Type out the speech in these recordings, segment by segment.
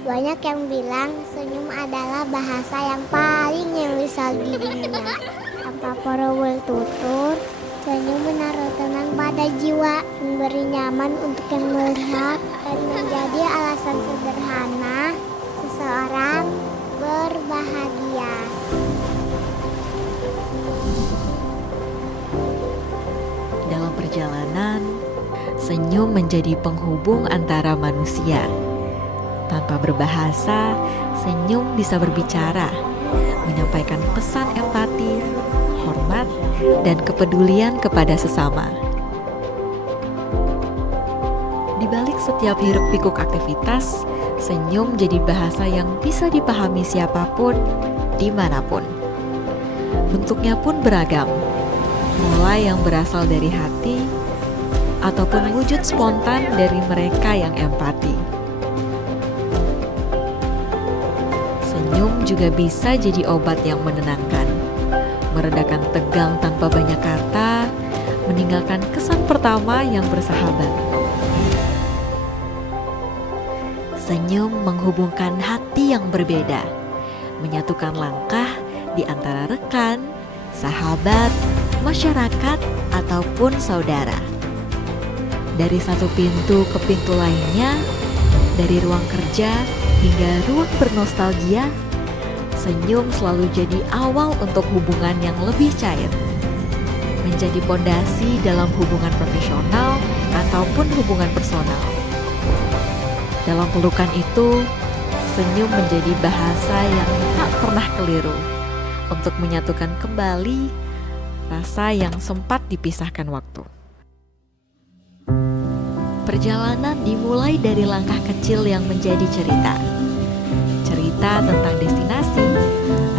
Banyak yang bilang senyum adalah bahasa yang paling universal di dunia. Tanpa perlu tutur, senyum menaruh tenang pada jiwa, memberi nyaman untuk yang melihat, dan menjadi alasan sederhana seseorang berbahagia. Dalam perjalanan, senyum menjadi penghubung antara manusia. Tanpa berbahasa, senyum bisa berbicara, menyampaikan pesan empati, hormat, dan kepedulian kepada sesama. Di balik setiap hiruk-pikuk aktivitas, senyum jadi bahasa yang bisa dipahami siapapun, dimanapun. Bentuknya pun beragam, mulai yang berasal dari hati, ataupun wujud spontan dari mereka yang empati. Senyum juga bisa jadi obat yang menenangkan, meredakan tegang tanpa banyak kata, meninggalkan kesan pertama yang bersahabat. Senyum menghubungkan hati yang berbeda, menyatukan langkah di antara rekan, sahabat, masyarakat, ataupun saudara. Dari satu pintu ke pintu lainnya, dari ruang kerja hingga ruang bernostalgia, senyum selalu jadi awal untuk hubungan yang lebih cair. Menjadi pondasi dalam hubungan profesional ataupun hubungan personal. Dalam pelukan itu, senyum menjadi bahasa yang tak pernah keliru untuk menyatukan kembali rasa yang sempat dipisahkan waktu. Perjalanan dimulai dari langkah kecil yang menjadi cerita. Cerita tentang destinasi,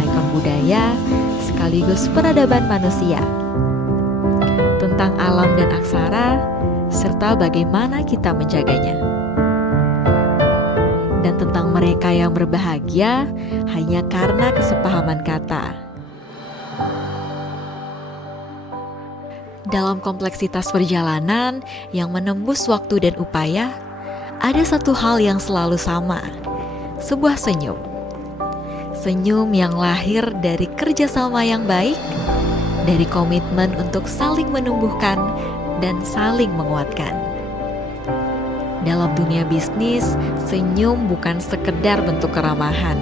ikon budaya, sekaligus peradaban manusia. Tentang alam dan aksara, serta bagaimana kita menjaganya. Dan tentang mereka yang berbahagia hanya karena kesepahaman kata. Dalam kompleksitas perjalanan yang menembus waktu dan upaya, ada satu hal yang selalu sama, sebuah senyum. Senyum yang lahir dari kerjasama yang baik, dari komitmen untuk saling menumbuhkan dan saling menguatkan. Dalam dunia bisnis, senyum bukan sekedar bentuk keramahan,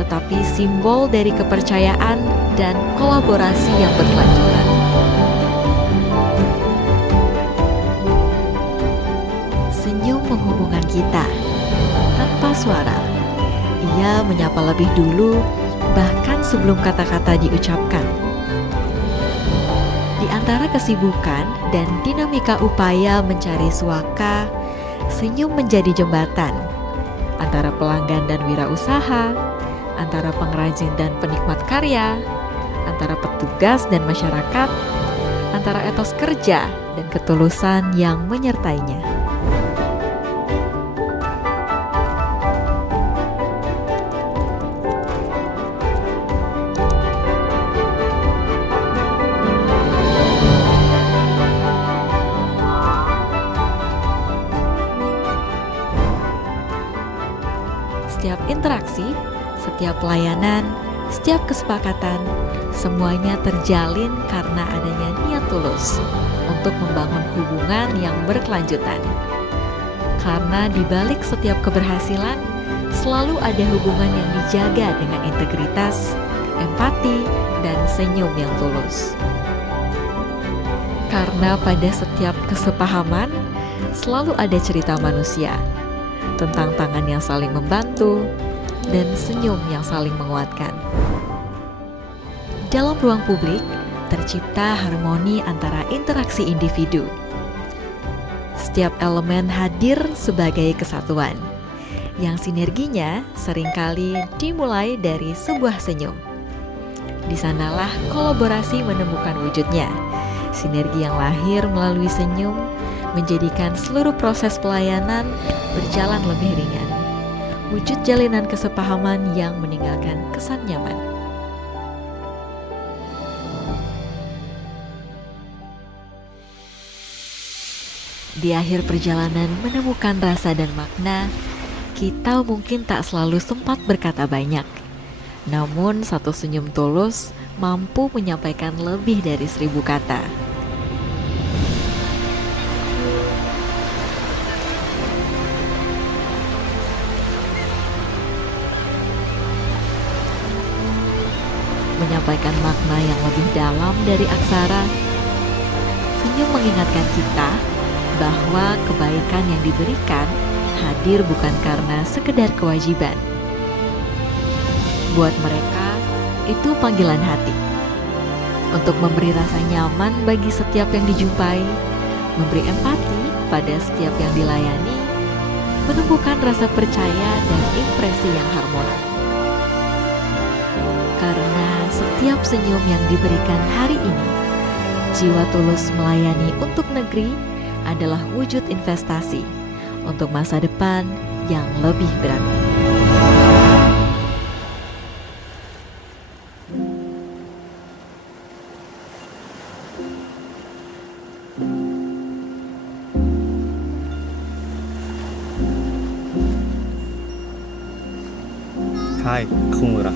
tetapi simbol dari kepercayaan dan kolaborasi yang berkelanjutan. Senyum menghubungkan kita tanpa suara. Ia menyapa lebih dulu, bahkan sebelum kata-kata diucapkan. Di antara kesibukan dan dinamika upaya mencari suaka, senyum menjadi jembatan antara pelanggan dan wirausaha, antara pengrajin dan penikmat karya, antara petugas dan masyarakat, antara etos kerja dan ketulusan yang menyertainya. Setiap interaksi, setiap pelayanan, setiap kesepakatan, semuanya terjalin karena adanya niat tulus untuk membangun hubungan yang berkelanjutan. Karena di balik setiap keberhasilan, selalu ada hubungan yang dijaga dengan integritas, empati, dan senyum yang tulus. Karena pada setiap kesepahaman, selalu ada cerita manusia tentang tangan yang saling membantu dan senyum yang saling menguatkan. Dalam ruang publik, tercipta harmoni antara interaksi individu. Setiap elemen hadir sebagai kesatuan, yang sinerginya seringkali dimulai dari sebuah senyum. Di sanalah kolaborasi menemukan wujudnya. Sinergi yang lahir melalui senyum menjadikan seluruh proses pelayanan berjalan lebih ringan. Wujud jalinan kesepahaman yang meninggalkan kesan nyaman. Di akhir perjalanan menemukan rasa dan makna, kita mungkin tak selalu sempat berkata banyak. Namun satu senyum tulus mampu menyampaikan lebih dari 1000 kata. Menyampaikan makna yang lebih dalam dari aksara, senyum mengingatkan kita bahwa kebaikan yang diberikan hadir bukan karena sekedar kewajiban. Buat mereka, itu panggilan hati untuk memberi rasa nyaman bagi setiap yang dijumpai, memberi empati pada setiap yang dilayani, menumbuhkan rasa percaya dan impresi yang harmonis. Karena setiap senyum yang diberikan hari ini, jiwa tulus melayani untuk negeri adalah wujud investasi untuk masa depan yang lebih berarti. Hai, aku Murah.